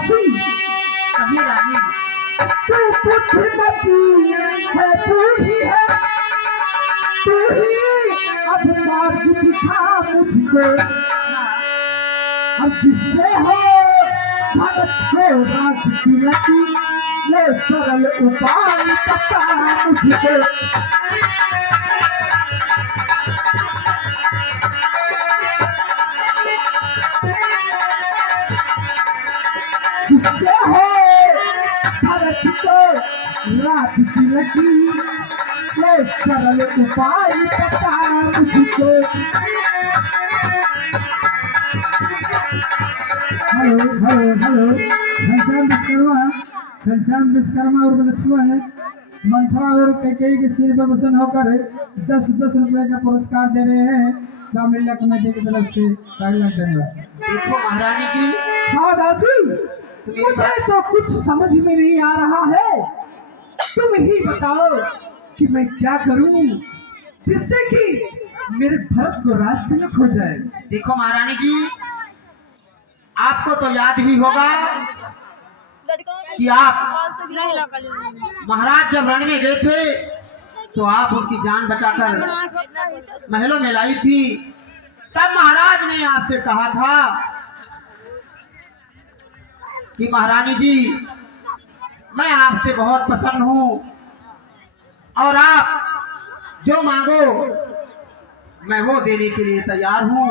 दासी कभी रानी तू बुद्धिमती है, बूढ़ी है, तू ही अब मार्ग दिखा मुझको, अब जिससे हो भगत को राज की लकी, ये सरल उपाय बता मुझको। जिससे हो भगत को राज की लकी, ये सरल उपाय बता मुझको। Hello hello hello, Ghanshyam Vishwakarma और लक्ष्मण मंथरा और कैकेयी के सिर पर प्रसन्न होकर 10-10 रुपए का पुरस्कार दे रहे हैं रामलीला कमेटी की तरफ से। लाख धन्यवाद। देखो महारानी जी, हाँ दासी, मुझे तो कुछ समझ में नहीं आ रहा है, तुम ही बताओ कि मैं क्या करूं जिससे कि मेरे भरत को राजतिलक हो जाए। देखो महारानी जी, आपको तो याद ही होगा कि आप महाराज जब रण में गए थे तो आप उनकी जान बचाकर महलों में लाई थी। तब महाराज ने आपसे कहा था कि महारानी जी, मैं आपसे बहुत प्रसन्न हूं और आप जो मांगो मैं वो देने के लिए तैयार हूं।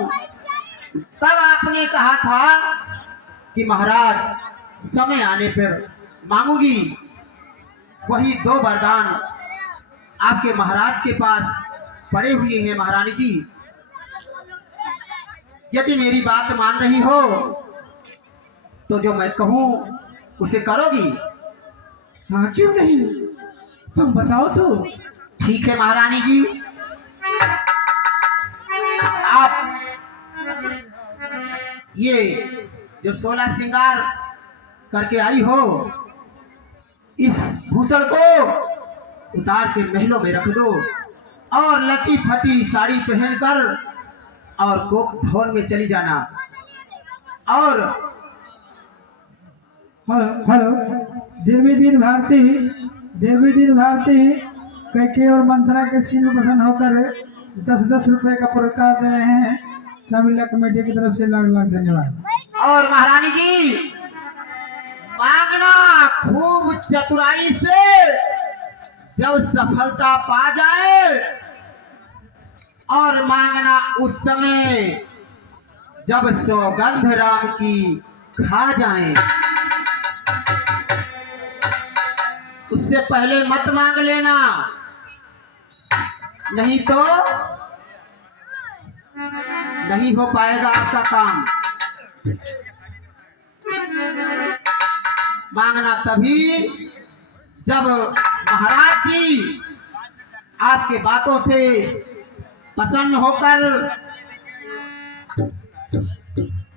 तब आपने कहा था कि महाराज समय आने पर मांगूंगी। वही 2 वरदान आपके महाराज के पास पड़े हुए हैं महारानी जी। यदि मेरी बात मान रही हो तो जो मैं कहूं उसे करोगी? हाँ क्यों नहीं, तुम बताओ तो। ठीक है महारानी जी, आप ये जो 16 श्रृंगार करके आई हो, इस भूषण को उतार के महलों में रख दो और लटी फटी साड़ी पहनकर और गोप भवन में चली जाना। और हेलो, देवी दिन भारती कैकेयी और मंथरा के सिर में प्रसन्न होकर 10-10 रुपए का पुरस्कार दे रहे हैं रामलीला कमेटी की तरफ से। लाख धन्यवाद। और महारानी जी, मांगना खूब चतुराई से, जब सफलता पा जाए, और मांगना उस समय जब सौगंध राम की खा जाए। उससे पहले मत मांग लेना, नहीं तो नहीं हो पाएगा आपका काम। मांगना तभी जब महाराज जी आपके बातों से प्रसन्न होकर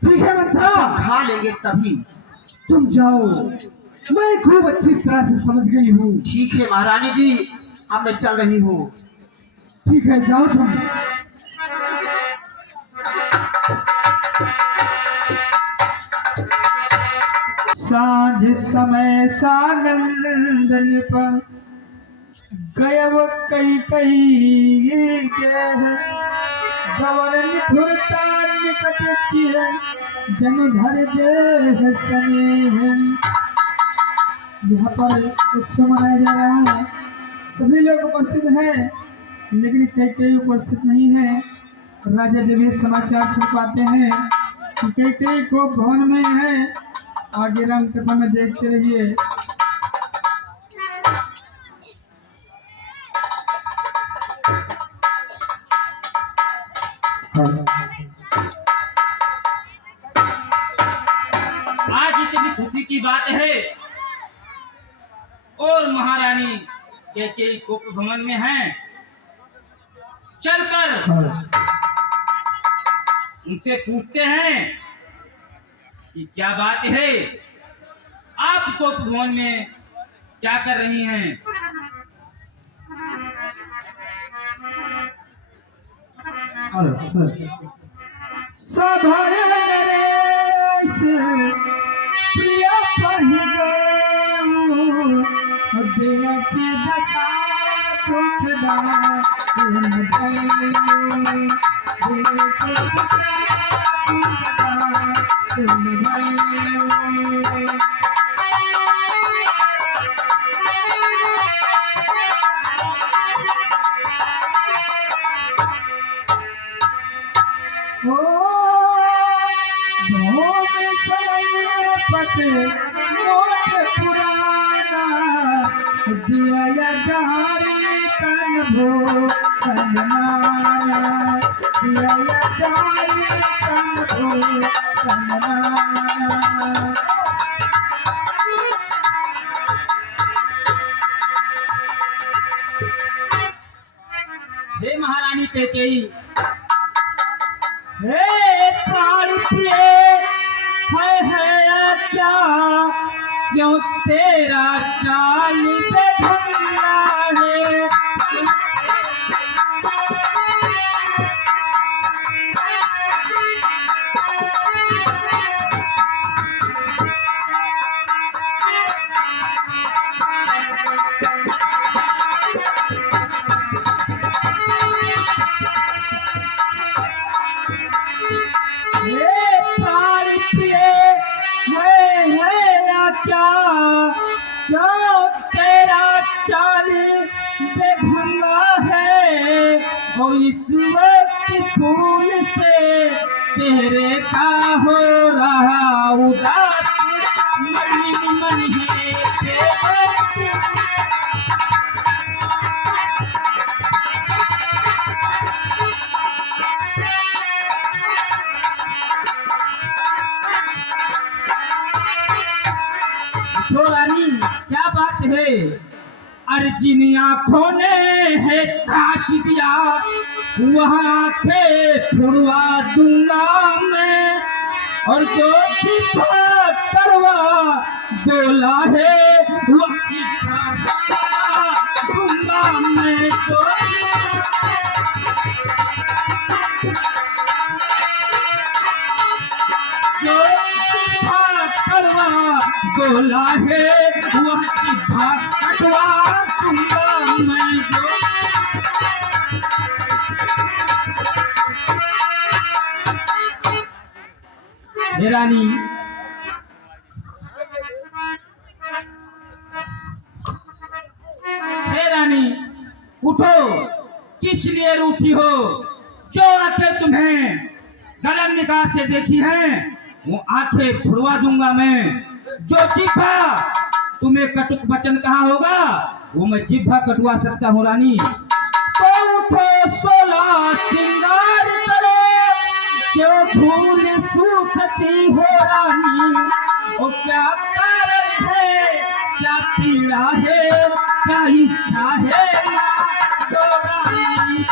ठीक है मंथरा, खा लेंगे तभी। तुम जाओ, मैं खूब अच्छी तरह से समझ गई हूँ। ठीक है महारानी जी, अब मैं चल रही हूँ। ठीक है, जाओ तुम। सांझ समय सानंद निप गयव कई गवर निठुरता निकट किए जन धर देह स्नेह। यहाँ पर उत्सव मनाया जा रहा है, सभी लोग उपस्थित हैं लेकिन कैकेयी उपस्थित नहीं है। राजा जब ये समाचार सुन पाते हैं कि कैकेयी को भवन में है, आगे राम कथा में देखते रहिए। आज इतनी खुशी की बात है और महारानी कैकेयी कोप भवन में हैं। चलकर उनसे पूछते हैं कि क्या बात है, आप कोप भवन में क्या कर रही हैं? सभा नरेश प्रिय ओ धूम सरपत मोट पुराना दिया डारी तन भो चंदनाना दिया डारी तन भो चंदनाना। हे महारानी कैकेयी, हे प्राण प्रिय है क्या क्यों तेरा चाल पे धुंधला है। हे प्राण प्रिय है क्या क्यों तेरा चाल बेढंगा है। और इस वक्त फूल से चेहरे का हो रहा उदास मन मन है तो रानी क्या बात है। अर्जिन आंखों ने है त्राश दिया वहाँ आंखें फुड़वा दूंगा मैं। और जो चिपा करवा बोला है वह दूंगा मैं। तो जो चिपा करवा बोला है वह चिपा कटवा दूंगा मैं। जो हे रानी, हे रानी उठो, किस लिए रूठी हो। जो आंखें तुम्हें गलत निगाह से देखी हैं वो आंखें फुड़वा दूंगा मैं। जो जिह्वा तुम्हें कटुक वचन कहा होगा वो मैं जिह्वा कटवा सकता हूँ रानी। तो उठो सोला श्रृंगार करो क्यों भूल सूखती हो रानी। और क्या कारण है क्या पीड़ा है क्या इच्छा है तो रानी।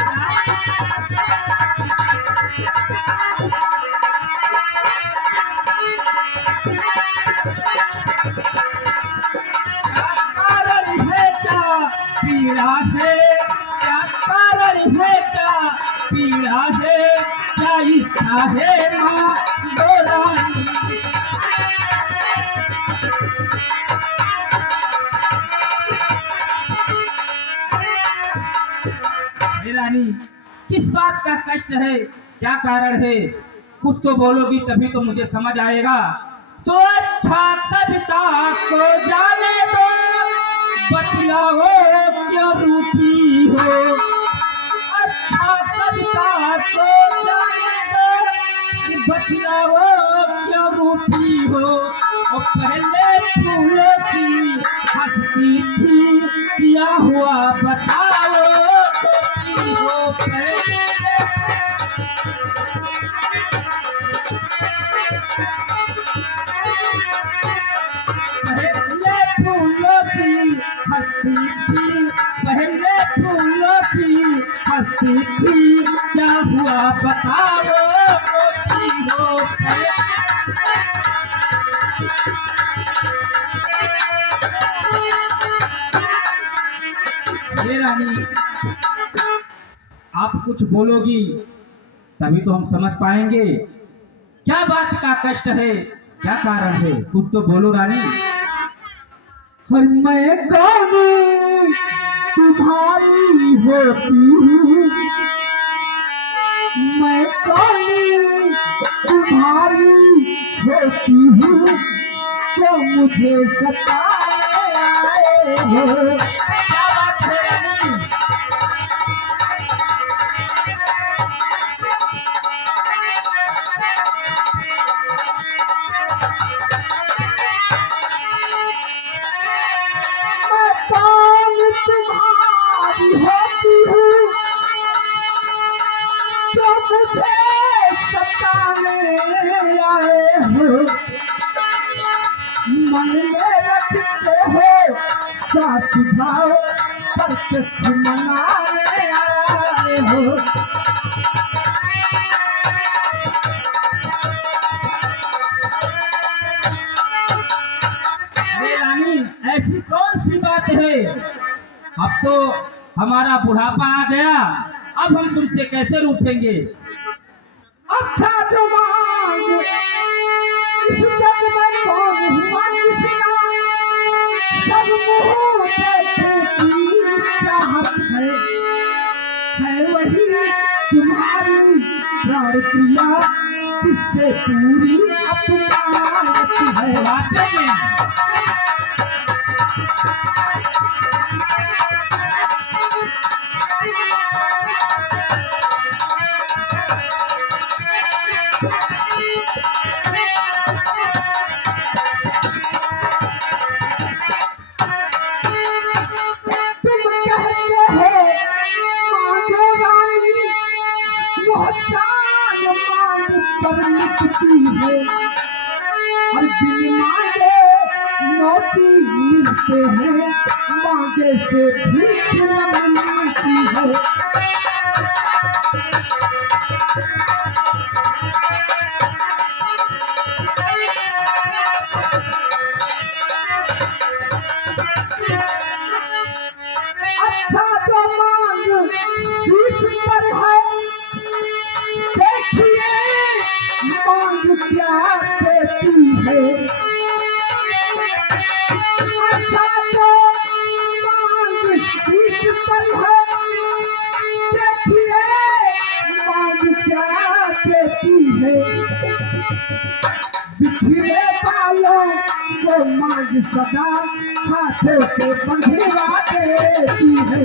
कारण है क्या पीड़ा है क्या कारण है क्या पीड़ा है क्या इच्छा है माँ दो रानी। हे रानी, किस बात का कष्ट है क्या कारण है कुछ तो बोलोगी तभी तो मुझे समझ आएगा। तो अच्छा कविता को जाने दो बतलाओ क्यों रूठी हो। अच्छा कविता को जाने दो बतलाओ क्यों रूठी हो। और पहले फूलों की हंसती थी किया हुआ बताओ रोती हो पहले। पहले फूलों की हंसती थी पहले फूलों की हंसती थी क्या हुआ बताओ रोती हो पहले। हे रानी, आप कुछ बोलोगी तभी तो हम समझ पाएंगे क्या बात का कष्ट है क्या कारण है कुछ तो बोलो रानी। हर मैं कौन तुम्हारी होती हूँ मैं कौन तुम्हारी होती हूँ जो मुझे सताने आए हो। क्या बात है रानी? मैं कौन तुम्हारी होती हूँ जो मुझे सताने आए हो। मन में रखते हो साथ भाव पर कुछ मनाने आए हो। अरे रानी, ऐसी कौन सी बात है? अब तो हमारा बुढ़ापा आ गया, अब हम तुमसे कैसे रूठेंगे? अच्छा जो मांग इस जग में कौन हुआ किसका, सब मुंह देखे की चाहत है वही तुम्हारी प्राण प्रिया जिससे पूरी अपनात है। वास्तव में तुम कहते हो मांगो रानी वो चांद मांग पर लिखती है, हर दिन मांगे मोती मिलते हैं, मांगे से भीख न मिलती है। अच्छा जो मांग शीश पर है, देखिए मांग क्या देती है। अच्छा जो मांग शीश पर है, देखिए मांग क्या देती है। बिखरे बालों को मांग सदा हाथों से बंधवा देती है।